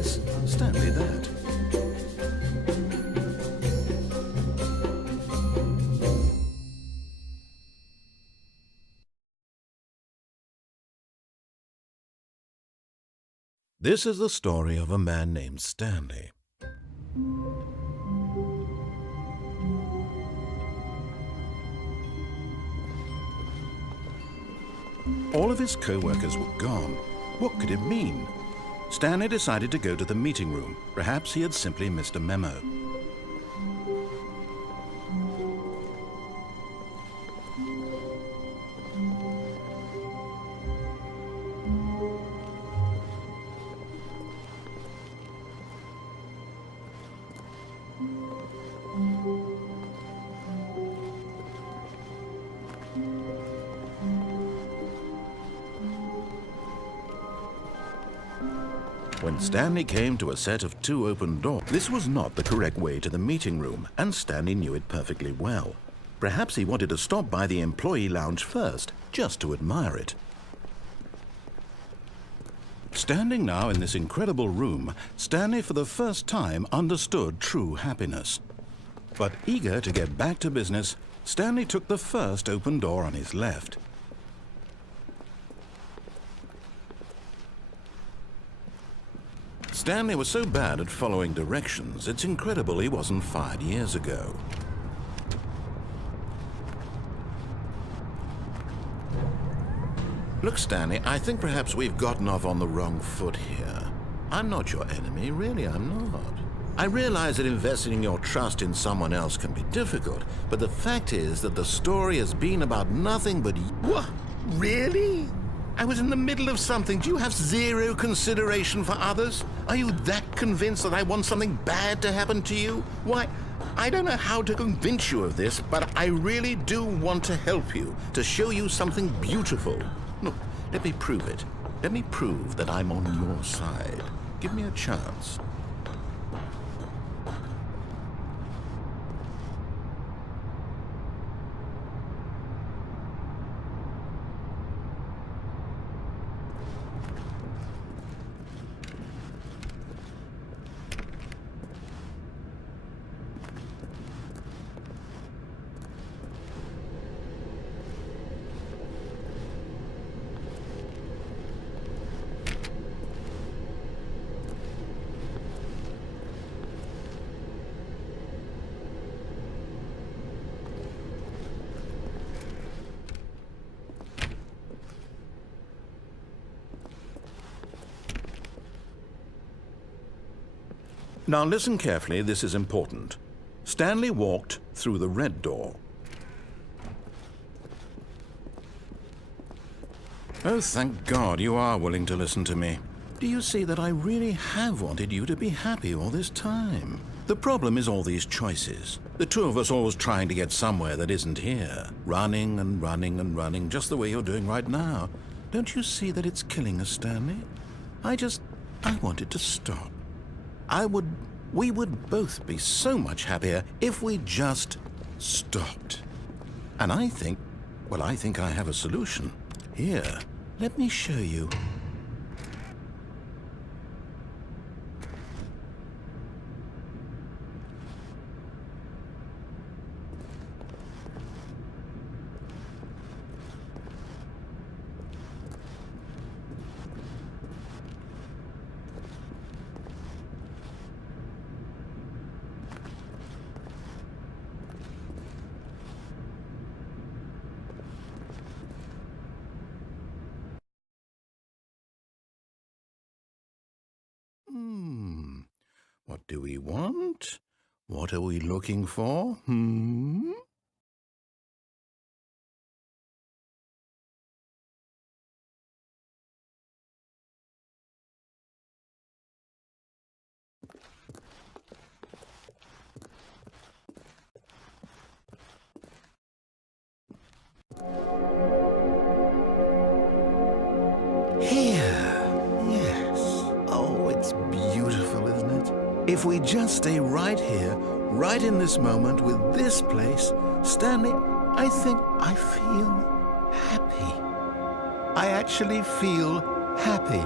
this, Stanley that. This is the story of a man named Stanley. All of his co-workers were gone. What could it mean? Stanley decided to go to the meeting room. Perhaps he had simply missed a memo. When Stanley came to a set of 2 open doors, this was not the correct way to the meeting room, and Stanley knew it perfectly well. Perhaps he wanted to stop by the employee lounge first, just to admire it. Standing now in this incredible room, Stanley for the first time understood true happiness. But eager to get back to business, Stanley took the first open door on his left. Stanley was so bad at following directions, it's incredible he wasn't fired years ago. Look, Stanley, I think perhaps we've gotten off on the wrong foot here. I'm not your enemy, really, I'm not. I realize that investing your trust in someone else can be difficult, but the fact is that the story has been about nothing but... What? Really? I was in the middle of something. Do you have zero consideration for others? Are you that convinced that I want something bad to happen to you? Why, I don't know how to convince you of this, but I really do want to help you, to show you something beautiful. Look, let me prove it. Let me prove that I'm on your side. Give me a chance. Now listen carefully, this is important. Stanley walked through the red door. Oh, thank God you are willing to listen to me. Do you see that I really have wanted you to be happy all this time? The problem is all these choices. The two of us always trying to get somewhere that isn't here. Running and running and running, just the way you're doing right now. Don't you see that it's killing us, Stanley? I wanted to stop. We would both be so much happier if we just stopped. And I think I have a solution. Here, let me show you. What do we want? What are we looking for? If we just stay right here, right in this moment with this place, Stanley, I think I feel happy. I actually feel happy.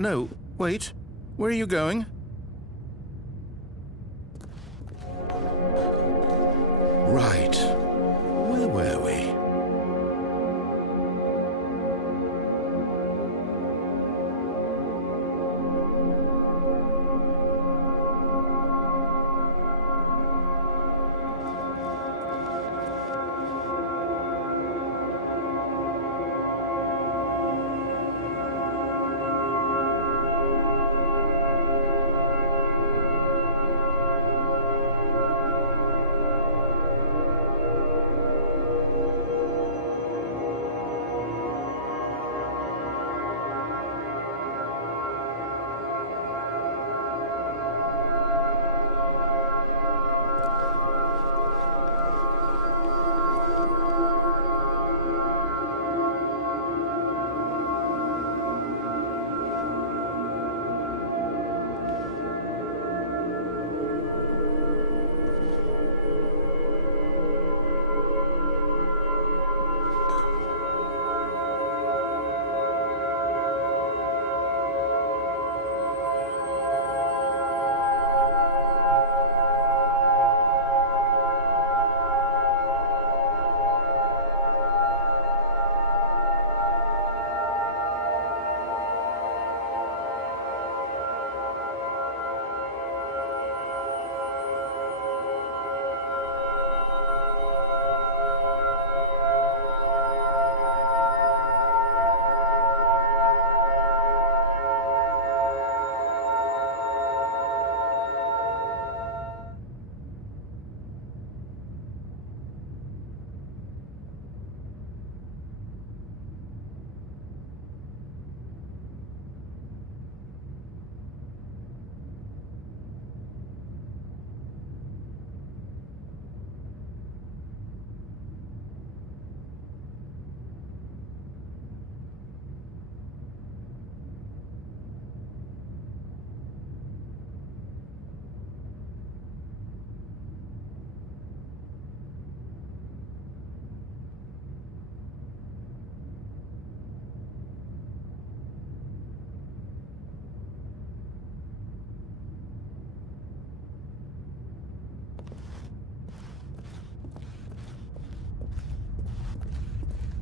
No, wait. Where are you going? Right. Where were we?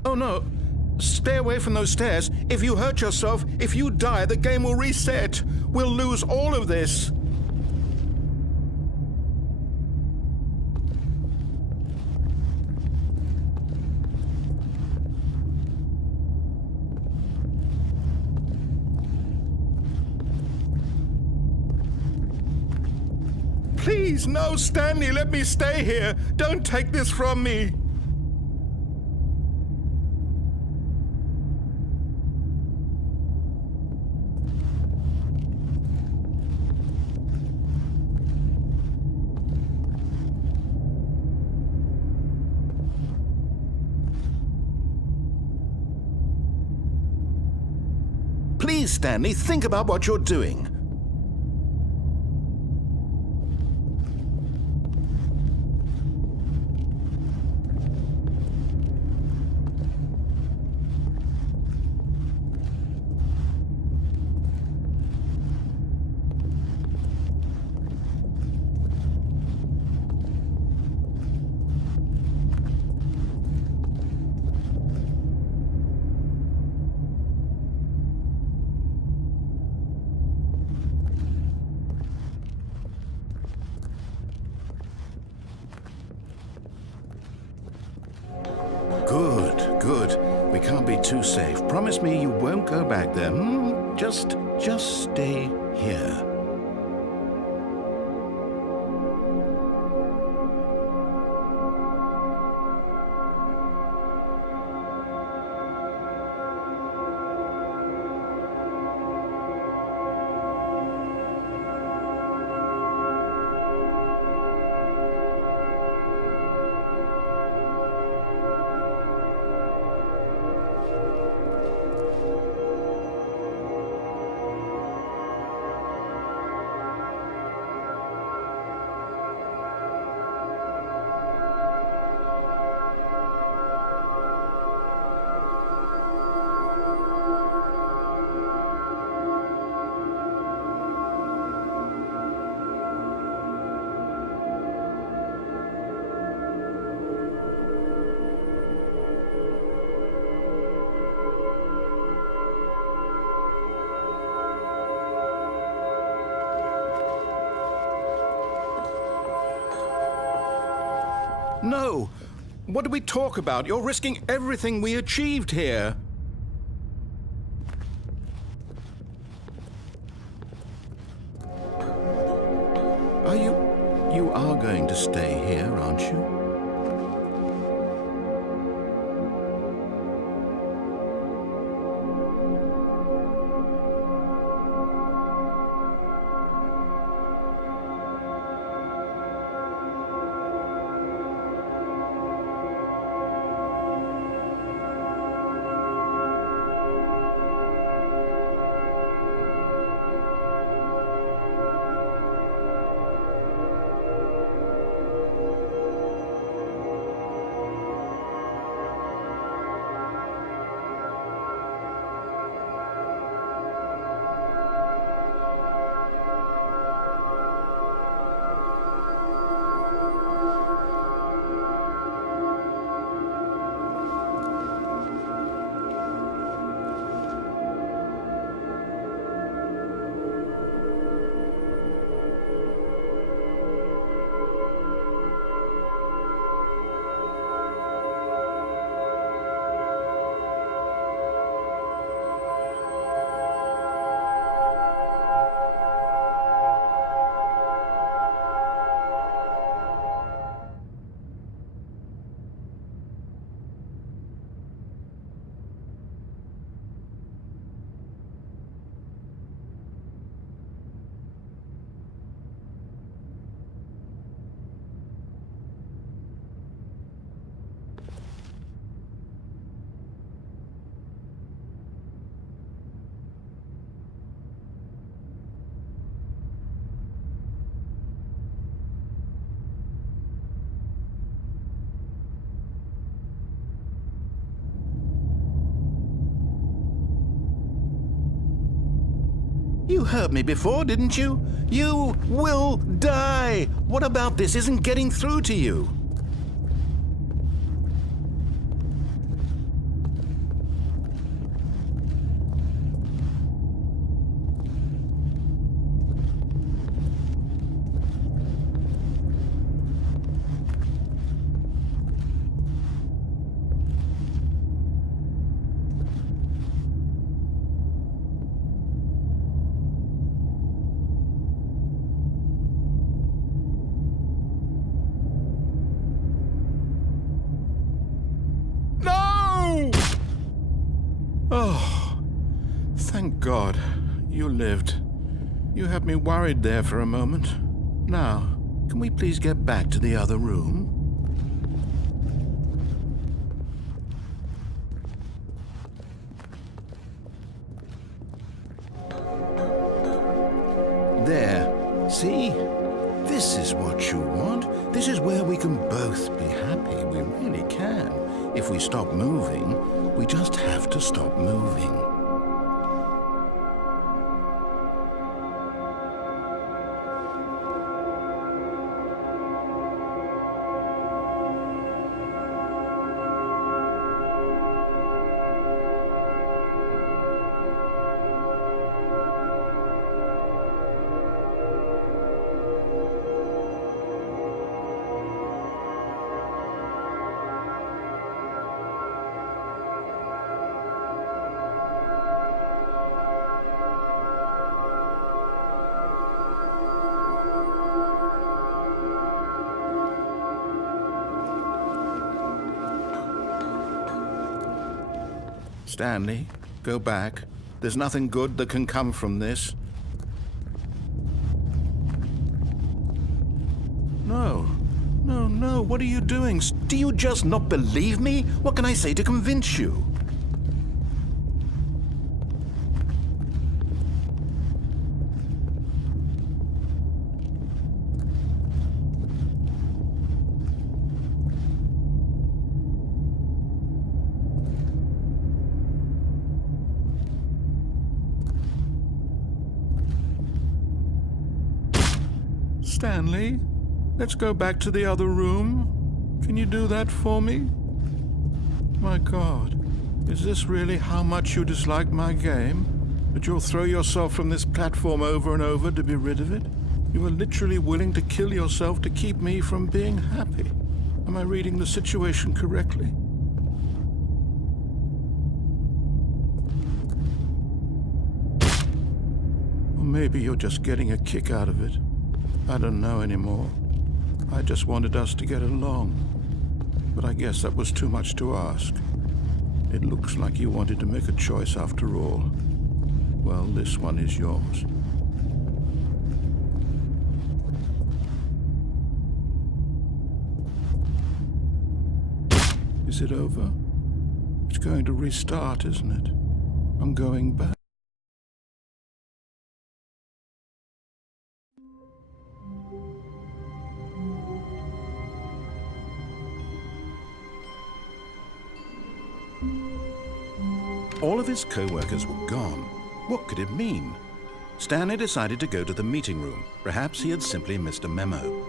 Oh no! Stay away from those stairs. If you hurt yourself, if you die, the game will reset. We'll lose all of this. Please, no, Stanley, let me stay here. Don't take this from me. Please, Stanley, think about what you're doing. Good. We can't be too safe. Promise me you won't go back there. Just stay here. No! What do we talk about? You're risking everything we achieved here. You are going to stay here, aren't you? You heard me before, didn't you? You will die! What about this isn't getting through to you? Oh, thank God you lived. You had me worried there for a moment. Now, can we please get back to the other room? There. See? This is what you want. This is where we can both be happy. We really can. If we stop moving, we just have to stop moving. Stanley, go back. There's nothing good that can come from this. No. No, what are you doing? Do you just not believe me? What can I say to convince you? Stanley, let's go back to the other room. Can you do that for me? My God, is this really how much you dislike my game? That you'll throw yourself from this platform over and over to be rid of it? You are literally willing to kill yourself to keep me from being happy. Am I reading the situation correctly? Or maybe you're just getting a kick out of it. I don't know anymore. I just wanted us to get along. But I guess that was too much to ask. It looks like you wanted to make a choice after all. Well, this one is yours. Is it over? It's going to restart, isn't it? I'm going back. All of his co-workers were gone. What could it mean? Stanley decided to go to the meeting room. Perhaps he had simply missed a memo.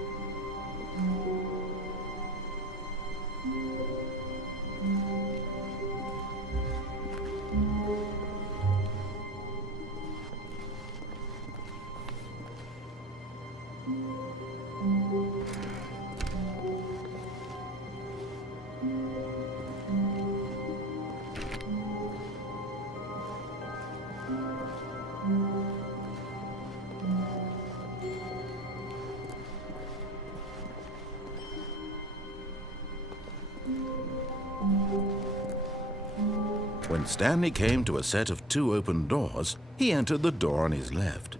When Stanley came to a set of 2 open doors, he entered the door on his left.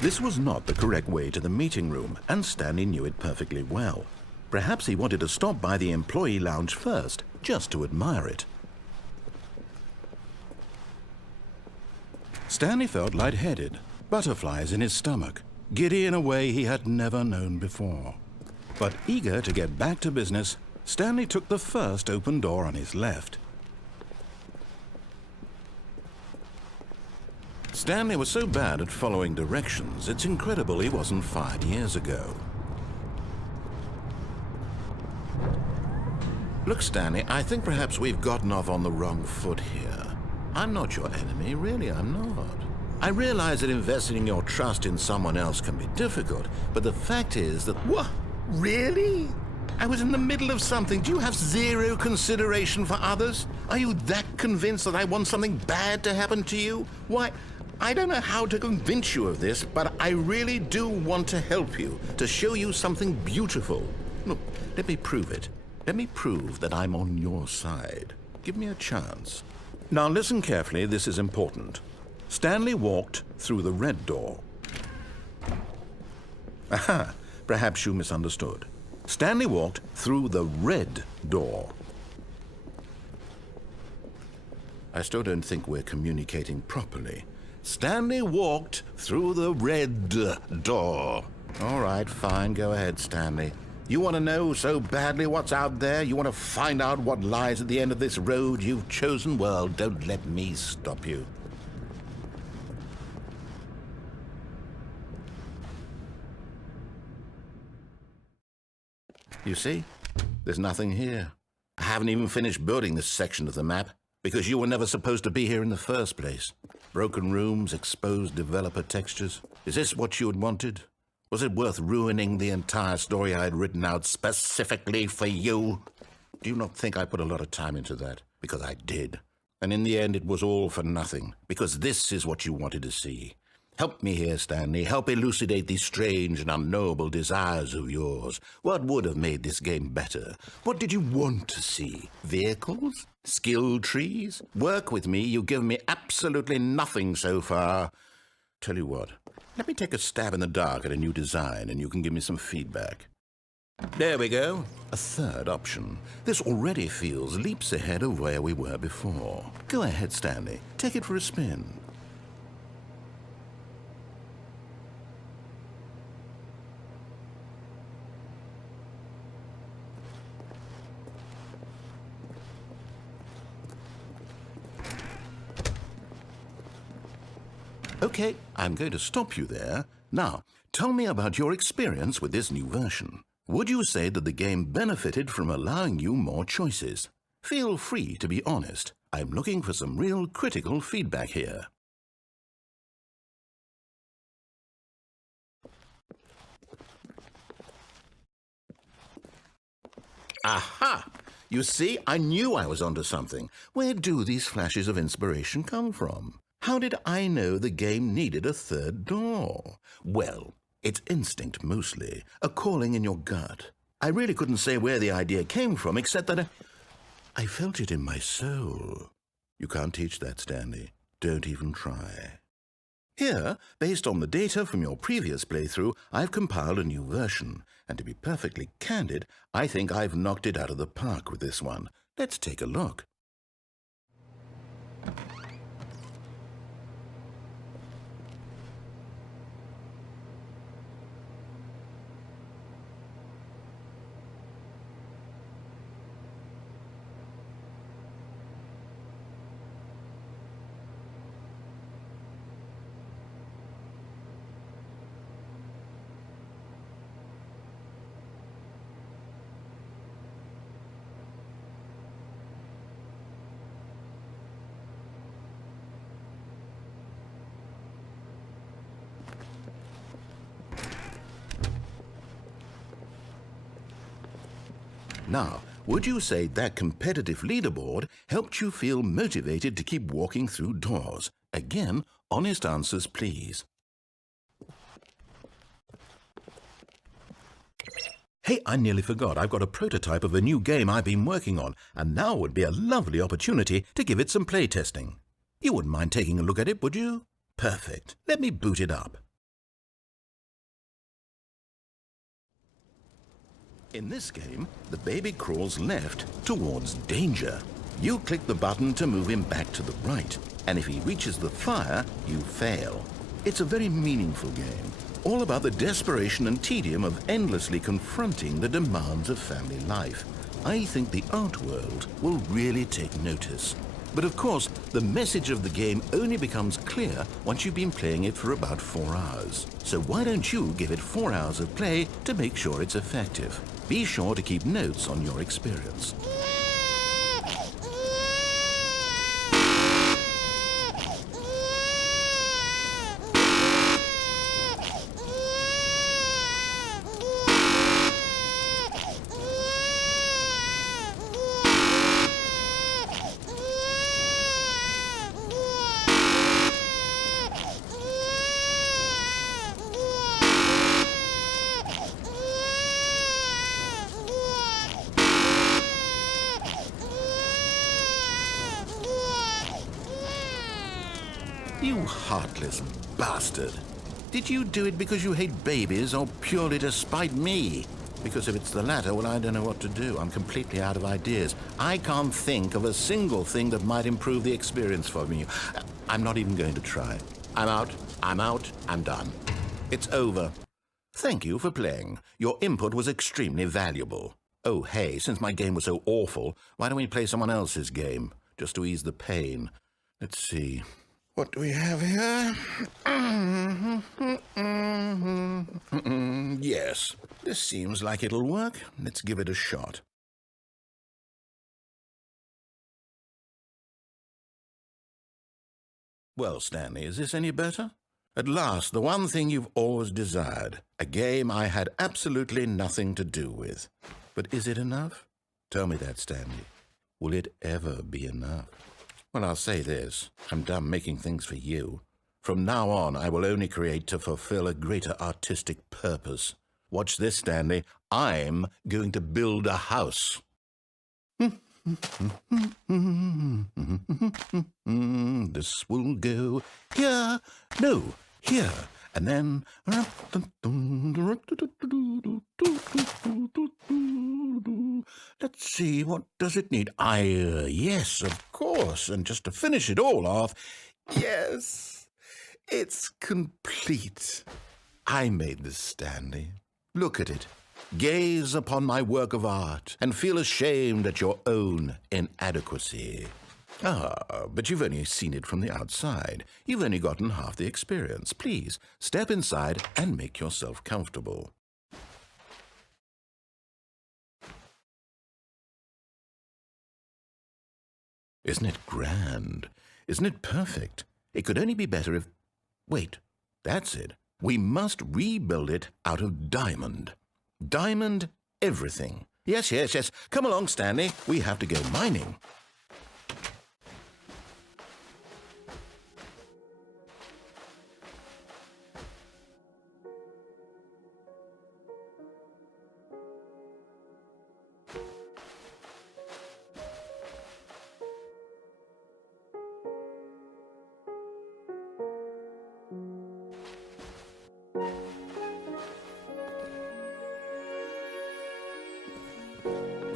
This was not the correct way to the meeting room, and Stanley knew it perfectly well. Perhaps he wanted to stop by the employee lounge first, just to admire it. Stanley felt lightheaded, butterflies in his stomach, giddy in a way he had never known before. But eager to get back to business, Stanley took the first open door on his left. Stanley was so bad at following directions, it's incredible he wasn't fired years ago. Look, Stanley, I think perhaps we've gotten off on the wrong foot here. I'm not your enemy, really, I'm not. I realize that investing your trust in someone else can be difficult, but the fact is that... What? Really? I was in the middle of something. Do you have zero consideration for others? Are you that convinced that I want something bad to happen to you? Why, I don't know how to convince you of this, but I really do want to help you, to show you something beautiful. Look, let me prove it. Let me prove that I'm on your side. Give me a chance. Now listen carefully, this is important. Stanley walked through the red door. Aha, perhaps you misunderstood. Stanley walked through the red door. I still don't think we're communicating properly. Stanley walked through the red door. All right, fine, go ahead, Stanley. You want to know so badly what's out there? You want to find out what lies at the end of this road you've chosen? Well, don't let me stop you. You see? There's nothing here. I haven't even finished building this section of the map, because you were never supposed to be here in the first place. Broken rooms, exposed developer textures. Is this what you had wanted? Was it worth ruining the entire story I had written out specifically for you? Do you not think I put a lot of time into that? Because I did. And in the end, it was all for nothing, because this is what you wanted to see. Help me here, Stanley. Help elucidate these strange and unknowable desires of yours. What would have made this game better? What did you want to see? Vehicles? Skill trees? Work with me. You've given me absolutely nothing so far. Tell you what, let me take a stab in the dark at a new design and you can give me some feedback. There we go. A third option. This already feels leaps ahead of where we were before. Go ahead, Stanley. Take it for a spin. Okay, I'm going to stop you there. Now, tell me about your experience with this new version. Would you say that the game benefited from allowing you more choices? Feel free to be honest. I'm looking for some real critical feedback here. Aha! You see, I knew I was onto something. Where do these flashes of inspiration come from? How did I know the game needed a third door? Well, it's instinct mostly, a calling in your gut. I really couldn't say where the idea came from, except that I felt it in my soul. You can't teach that, Stanley. Don't even try. Here, based on the data from your previous playthrough, I've compiled a new version. And to be perfectly candid, I think I've knocked it out of the park with this one. Let's take a look. Now, would you say that competitive leaderboard helped you feel motivated to keep walking through doors? Again, honest answers, please. Hey, I nearly forgot. I've got a prototype of a new game I've been working on, and now would be a lovely opportunity to give it some play testing. You wouldn't mind taking a look at it, would you? Perfect. Let me boot it up. In this game, the baby crawls left towards danger. You click the button to move him back to the right, and if he reaches the fire, you fail. It's a very meaningful game, all about the desperation and tedium of endlessly confronting the demands of family life. I think the art world will really take notice. But of course, the message of the game only becomes clear once you've been playing it for about 4 hours. So why don't you give it 4 hours of play to make sure it's effective? Be sure to keep notes on your experience. You heartless bastard. Did you do it because you hate babies or purely to spite me? Because if it's the latter, well, I don't know what to do. I'm completely out of ideas. I can't think of a single thing that might improve the experience for me. I'm not even going to try. I'm out, I'm done. It's over. Thank you for playing. Your input was extremely valuable. Oh, hey, since my game was so awful, why don't we play someone else's game, just to ease the pain? Let's see. What do we have here? Yes, this seems like it'll work. Let's give it a shot. Well, Stanley, is this any better? At last, the one thing you've always desired. A game I had absolutely nothing to do with. But is it enough? Tell me that, Stanley. Will it ever be enough? Well, I'll say this. I'm done making things for you. From now on, I will only create to fulfill a greater artistic purpose. Watch this, Stanley. I'm going to build a house. This will go here. No, here. And then... Let's see, what does it need? Yes, of course. And just to finish it all off, yes, it's complete. I made this, Stanley. Look at it. Gaze upon my work of art and feel ashamed at your own inadequacy. Ah, but you've only seen it from the outside. You've only gotten half the experience. Please, step inside and make yourself comfortable. Isn't it grand? Isn't it perfect? It could only be better if... Wait, that's it. We must rebuild it out of diamond. Diamond everything. Yes, yes, yes. Come along, Stanley. We have to go mining.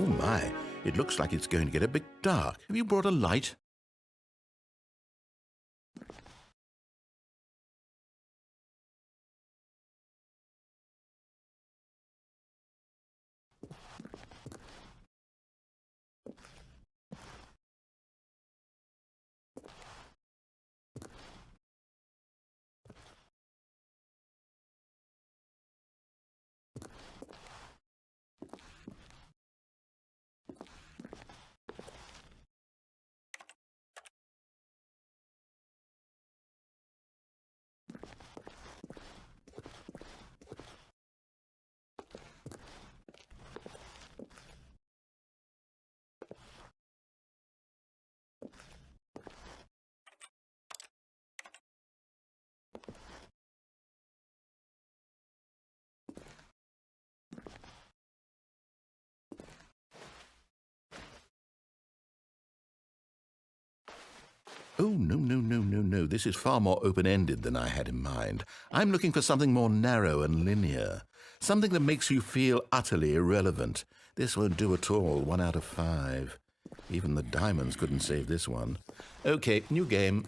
Oh my, it looks like it's going to get a bit dark. Have you brought a light? Oh, no, no, no, no, no. This is far more open-ended than I had in mind. I'm looking for something more narrow and linear. Something that makes you feel utterly irrelevant. This won't do at all. 1 out of 5. Even the diamonds couldn't save this one. Okay, new game.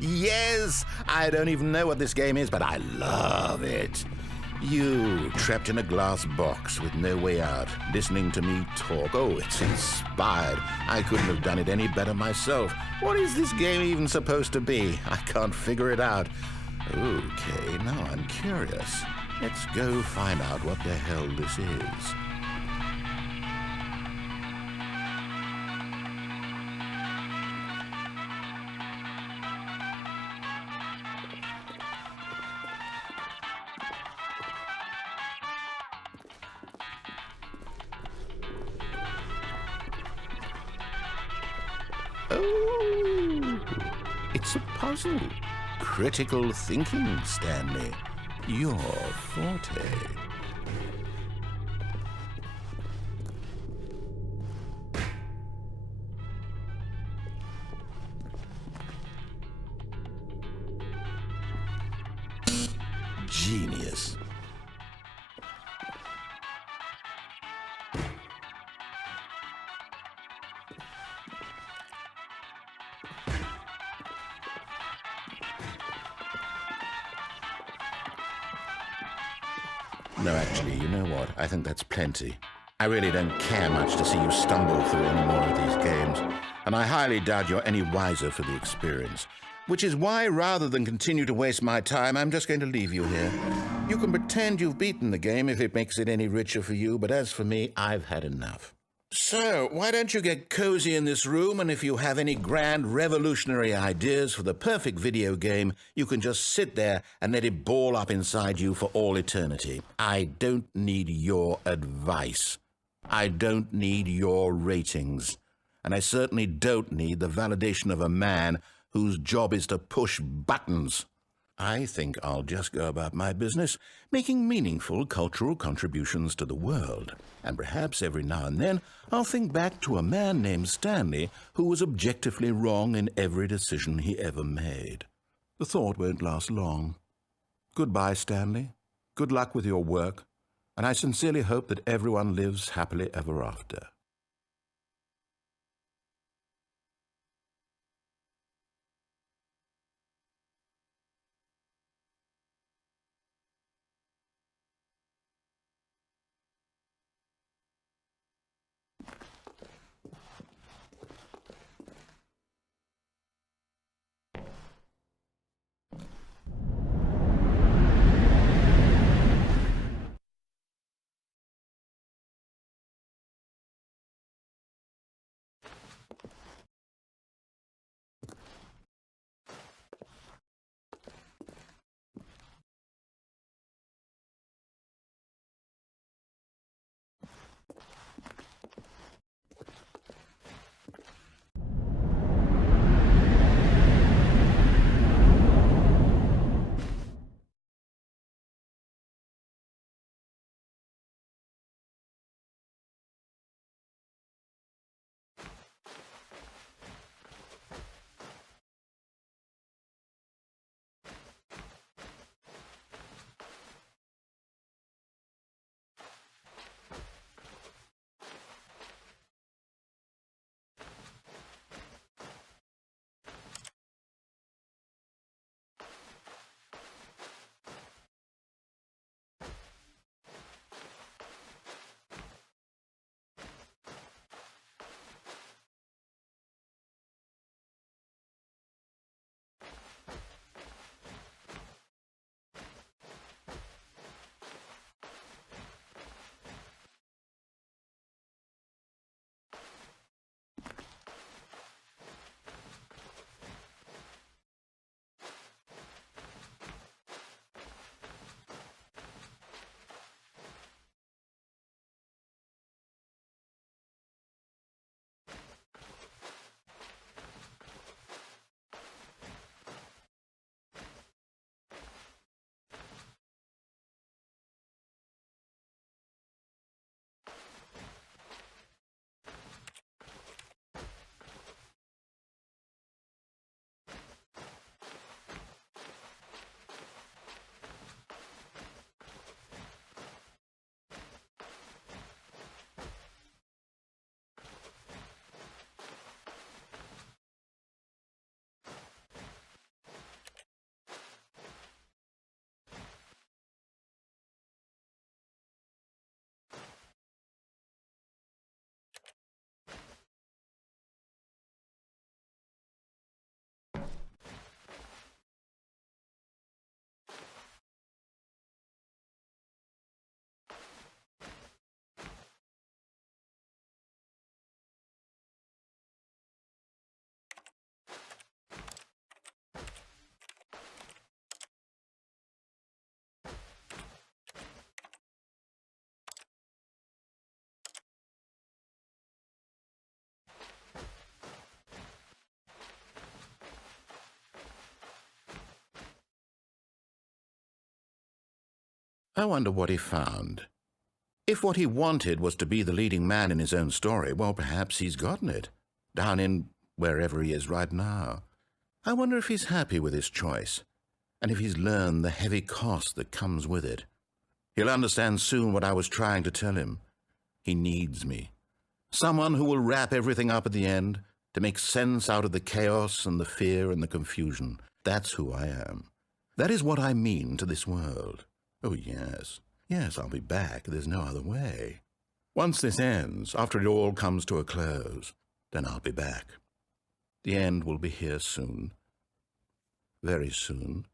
Yes! I don't even know what this game is, but I love it. You, trapped in a glass box with no way out, listening to me talk. Oh, it's inspired. I couldn't have done it any better myself. What is this game even supposed to be? I can't figure it out. Okay, now I'm curious. Let's go find out what the hell this is. Oh, it's a puzzle. Critical thinking, Stanley. Your forte. Genius. No, actually, you know what? I think that's plenty. I really don't care much to see you stumble through any more of these games, and I highly doubt you're any wiser for the experience. Which is why, rather than continue to waste my time, I'm just going to leave you here. You can pretend you've beaten the game if it makes it any richer for you, but as for me, I've had enough. So, why don't you get cozy in this room, and if you have any grand revolutionary ideas for the perfect video game, you can just sit there and let it ball up inside you for all eternity. I don't need your advice. I don't need your ratings. And I certainly don't need the validation of a man whose job is to push buttons. I think I'll just go about my business, making meaningful cultural contributions to the world. And perhaps every now and then I'll think back to a man named Stanley who was objectively wrong in every decision he ever made. The thought won't last long. Goodbye, Stanley. Good luck with your work, and I sincerely hope that everyone lives happily ever after. I wonder what he found. If what he wanted was to be the leading man in his own story, well, perhaps he's gotten it, down in wherever he is right now. I wonder if he's happy with his choice, and if he's learned the heavy cost that comes with it. He'll understand soon what I was trying to tell him. He needs me. Someone who will wrap everything up at the end, to make sense out of the chaos and the fear and the confusion. That's who I am. That is what I mean to this world. Oh, yes. Yes, I'll be back. There's no other way. Once this ends, after it all comes to a close, then I'll be back. The end will be here soon. Very soon.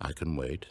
I can wait.